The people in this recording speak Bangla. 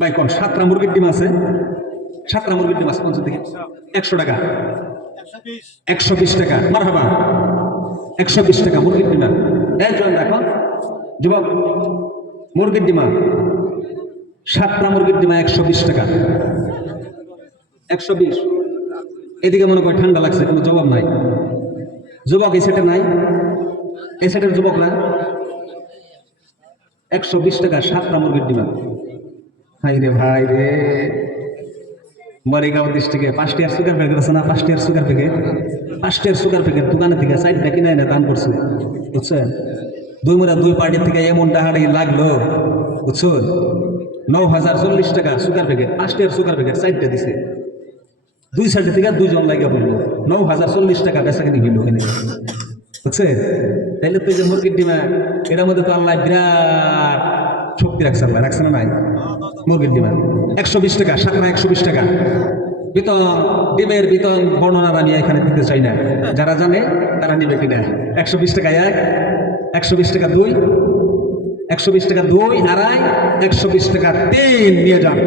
ভাই কোন সাতটা মুরগির ডিম আছে, সাতটা মুরগির ডিম আছে 50 থেকে 100 টাকা, 120 টাকা, মারহাবা 120 টাকা মুরগির ডিম। একজন দেখো যুবক, মুরগির ডিমা, সাতটা মুরগির ডিমা 120 টাকা, 120। এদিকে মনে করে ঠান্ডা লাগছে, কোনো জবাব নাই। যুবক এই সেটে নাই, এই সেটের যুবক না, 120 টাকা সাতটা মুরগির ডিমা। হাই রে ভাই রে, মরিগাঁও ডিস্ট্রিক্টে 5 টাকার সুগার প্যাকেট আছে না, 5 টাকার সুগার প্যাকেট, 5 টাকার সুগার প্যাকেট দোকানে থেকে 60 টাকা কিনে এনে দান করছে, বুঝছেন? দুই পার্টির থেকে এমন টাকাটি লাগলো, বুঝছেন? 9040 টাকা সুগার প্যাকেট, 5 টাকার সুগার প্যাকেট 60 টা দিছে। দুই সাইড থেকে দুইজন লাগিয়ে পড়লো, 9040 টাকা বেচা কিনে হইল এখানে, বুঝছে? তাইলে তো যে মুরগির ডিমা, এটার মধ্যে তো আল্লাহ বিরাট শক্তি রাখছে, আল্লাহ রাখছে না নাই? মুরগির ডিমা 120 টাকা, সাতটা 120 টাকা বেতন। ডিমের বেতন বর্ণনা আমি এখানে দিতে চাই না, যারা জানে তারা নিবে কিনা। 120 টাকা এক, 120 টাকা দুই, 120 টাকা দুই, আড়াই, 120 টাকা তিন নিয়ে যান।